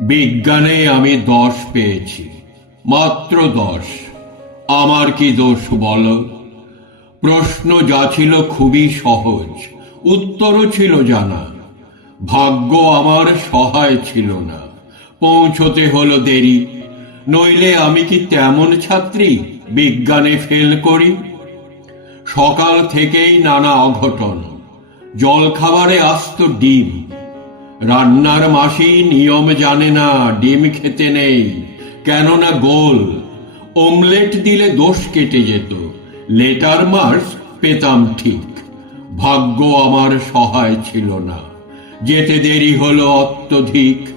বিজ্ঞানে আমি দশ পেয়েছি, মাত্র দশ আমার কি দোষ বলো? প্রশ্ন যা ছিল খুবই সহজ, উত্তরও ছিল জানা। ভাগ্য আমার সহায় ছিল না, পৌঁছতে হলো দেরি। নইলে আমি কি তেমন ছাত্রী বিজ্ঞানে ফেল করি? সকাল থেকেই নানা অঘটন, জলখাবারে আসতো ডিম রান্নার মাসি নিয়ম জানে না, ডিম খেতে নেই। কেননা গোল ওমলেট দিলে দোষ কেটে যেত। লেটার মার্স পেতাম ঠিক, ভাগ্য আমার সহায় ছিল না। যেতে দেরি হলো অত্যধিক।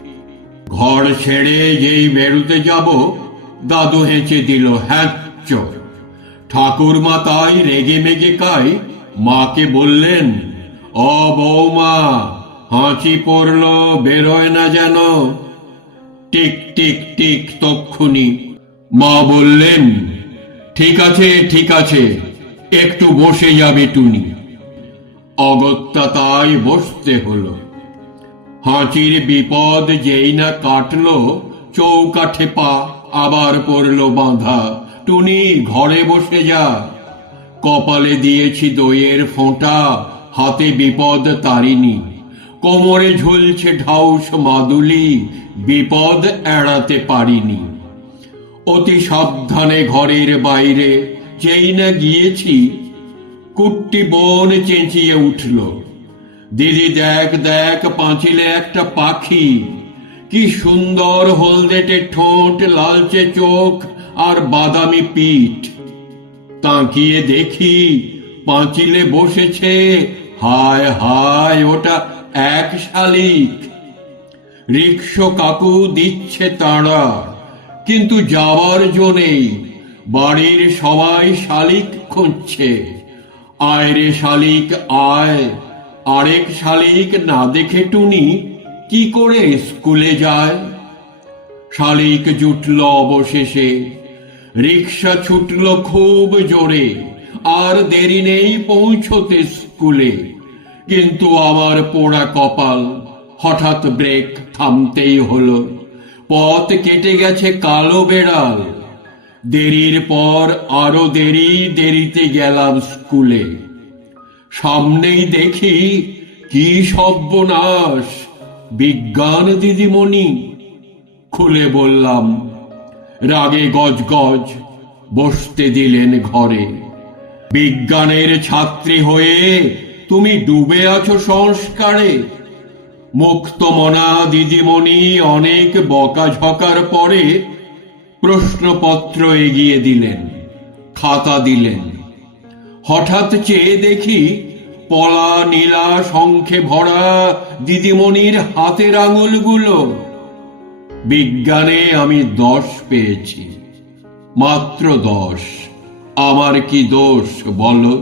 ঘর ছেড়ে যেই বেরুতে যাব, দাদু হেঁচে দিল হ্যাচ্চ ঠাকুরমা তাই রেগে মেগে কাই মাকে বললেন, অ বৌমা হাঁচি পড়ল, বেরোয় না যেন। টিক টিক টিক তক্ষুনি। মা বললেন, ঠিক আছে ঠিক আছে, একটু বসে যাবে টুনি। অগত্যা তাই বসতে হলো। হাঁচির বিপদ যেই না কাটলো, চৌকাঠে পা আবার পড়ল বাঁধা। টুনি, ঘরে বসে যা। কপালে দিয়েছি দইয়ের ফোঁটা, হাতে বিপদ তারিনি কোমরে ঝুলছে ঢাউস মাদুলি, বিপদ এড়াতে পারিনি। অতি সাবধানে ঘরের বাইরে যেই না গিয়েছি, কুট্টি বন চেঁচিয়ে উঠল। দিদি দেখ দেখ পাঁচিলে একটা পাখি, কি সুন্দর হলদেটে ঠোঁট, লালচে চোখ আর বাদামি পিঠ। তাকিয়ে দেখি পাঁচিলে বসেছে, হায় হায়, ওটা এক শালিক। রিক্সো কাকু দিচ্ছে তাড়া, কিন্তু যাওয়ার জন্যেই বাড়ির সবাই শালিক খুঁজছে। আয় রে শালিক, আয়। আরেক শালিক না দেখে টুনি কি করে স্কুলে যায়? শালিক জুটল অবশেষে। রিক্সা ছুটল খুব জোরে। আর দেরি নেই পৌঁছতে স্কুলে। কিন্তু আমার পোড়া কপাল হঠাৎ ব্রেক থামতেই হলো। পথ কেটে গেছে কালো বেড়াল। দেরির পর আরও দেরি দেরিতে গেলাম স্কুলে। সামনেই দেখি কি সর্বনাশ, বিজ্ঞান দিদিমণি। খুলে বললাম, রাগে গজ গজ বসতে দিলেন ঘরে। বিজ্ঞানের ছাত্রী হয়ে তুমি ডুবে আছো সংস্কারে। মুক্তমনা দিদিমণি অনেক বকাঝকার পরে প্রশ্নপত্র এগিয়ে দিলেন, খাতা দিলেন। হঠাৎ চেয়ে দেখি পলা নীলা শঙ্খে ভরা দিদিমণির হাতের আঙুলগুলো। বিজ্ঞানে আমি দশ পেয়েছি, মাত্র দশ। আমার কি দোষ বলো?